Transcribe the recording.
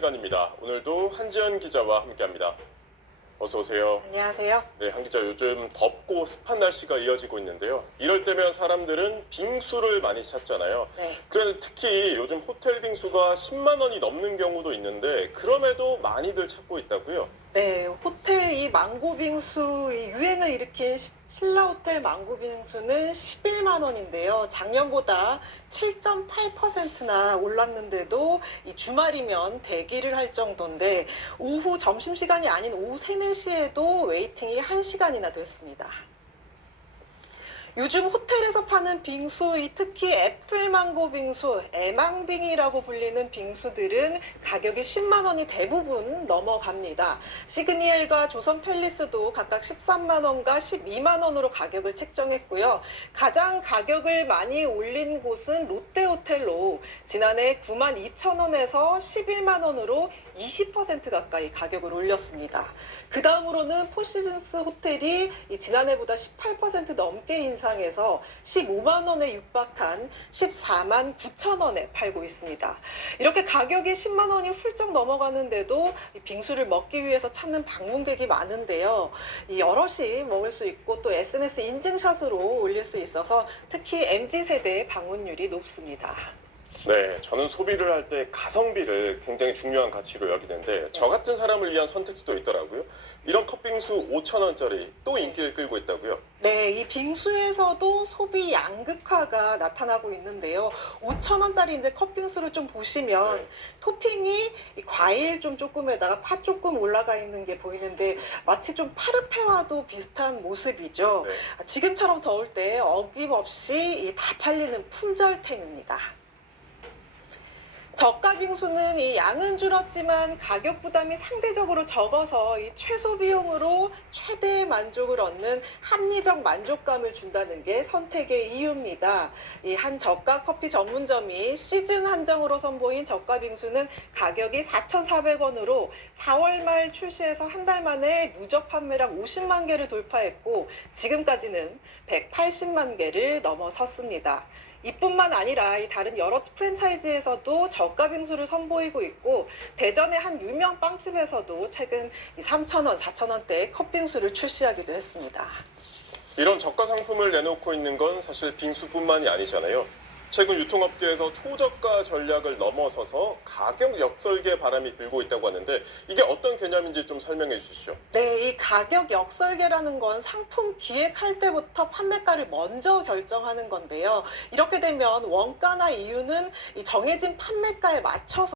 시간입니다. 오늘도 한지연 기자와 함께합니다. 어서 오세요. 안녕하세요. 네, 한 기자 요즘 덥고 습한 날씨가 이어지고 있는데요. 이럴 때면 사람들은 빙수를 많이 찾잖아요. 네. 그런데 특히 요즘 호텔 빙수가 10만 원이 넘는 경우도 있는데 그럼에도 많이들 찾고 있다고요. 네, 호텔 이 망고 빙수 이 유행을 일으킨 시- 신라호텔 망고빙수는 11만 원인데요. 작년보다 7.8%나 올랐는데도 이 주말이면 대기를 할 정도인데 오후 점심시간이 아닌 오후 3, 4시에도 웨이팅이 1시간이나 됐습니다. 요즘 호텔에서 파는 빙수, 이 특히 애플망고 빙수, 애망빙이라고 불리는 빙수들은 가격이 10만 원이 대부분 넘어갑니다. 시그니엘과 조선 팰리스도 각각 13만 원과 12만 원으로 가격을 책정했고요. 가장 가격을 많이 올린 곳은 롯데호텔로 지난해 9만 2천 원에서 11만 원으로 20% 가까이 가격을 올렸습니다. 그 다음으로는 포시즌스 호텔이 이 지난해보다 18% 넘게 인상 해서 15만 원에 육박한 14만 9천 원에 팔고 있습니다. 이렇게 가격이 10만 원이 훌쩍 넘어가는데도 이 빙수를 먹기 위해서 찾는 방문객이 많은데요. 이 여럿이 먹을 수 있고 또 SNS 인증샷으로 올릴 수 있어서 특히 MZ 세대의 방문율이 높습니다. 네, 저는 소비를 할 때 가성비를 굉장히 중요한 가치로 여기는데 저 같은 사람을 위한 선택지도 있더라고요. 이런 컵빙수 5천 원짜리 또 인기를 끌고 있다고요. 네, 이 빙수에서도 소비 양극화가 나타나고 있는데요. 5,000원짜리 이제 컵빙수를 좀 보시면 네. 토핑이 이 과일 좀 조금에다가 파 조금 올라가 있는 게 보이는데 마치 좀 파르페와도 비슷한 모습이죠. 네. 지금처럼 더울 때 어김없이 이다 팔리는 품절템입니다. 저가 빙수는 이 양은 줄었지만 가격 부담이 상대적으로 적어서 이 최소 비용으로 최대의 만족을 얻는 합리적 만족감을 준다는 게 선택의 이유입니다. 이 한 저가 커피 전문점이 시즌 한정으로 선보인 저가 빙수는 가격이 4,400원으로 4월 말 출시해서 한 달 만에 누적 판매량 50만 개를 돌파했고 지금까지는 180만 개를 넘어섰습니다. 이뿐만 아니라 이 다른 여러 프랜차이즈에서도 저가 빙수를 선보이고 있고 대전의 한 유명 빵집에서도 최근 3,000원, 4,000원대 컵빙수를 출시하기도 했습니다. 이런 저가 상품을 내놓고 있는 건 사실 빙수뿐만이 아니잖아요. 최근 유통업계에서 초저가 전략을 넘어서서 가격 역설계 바람이 불고 있다고 하는데 이게 어떤 개념인지 좀 설명해 주시죠. 네, 이 가격 역설계라는 건 상품 기획할 때부터 판매가를 먼저 결정하는 건데요. 이렇게 되면 원가나 이유는 이 정해진 판매가에 맞춰서